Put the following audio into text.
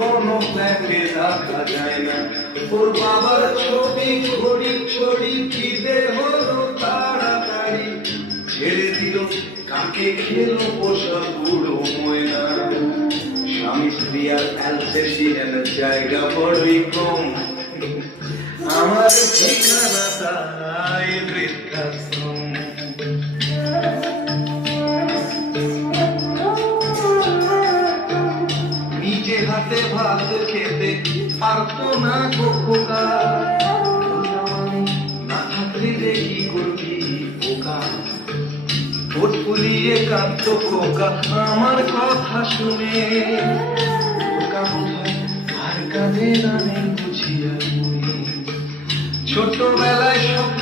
কোনো ফ্ল্যাটে রাখা যায় না। ওর বাবার ছবি ঘড়ি ছড়ি খিদে হলো তাড়াতাড়ি, ছেড়ে দিল কাকে খেলো পোষা বুড়ো ময়না। স্বামী স্ত্রী আর অ্যালসেশিয়ানের জায়গা বড়ই কম, আমার ঠিকানা তাই বৃদ্ধাশ্রম। নিজে হাতে ভাত খেতে পারতো না খোকা, না থাকলে দেখি করবি পোকা। ঠোঁট ফুলিয়ে কাঁদতো খোকা আমার কথা শুনে, খোকা বোধহয় আর কাঁদে না, নেই বুঝিয়া। ছোটবেলায় স্বপ্ন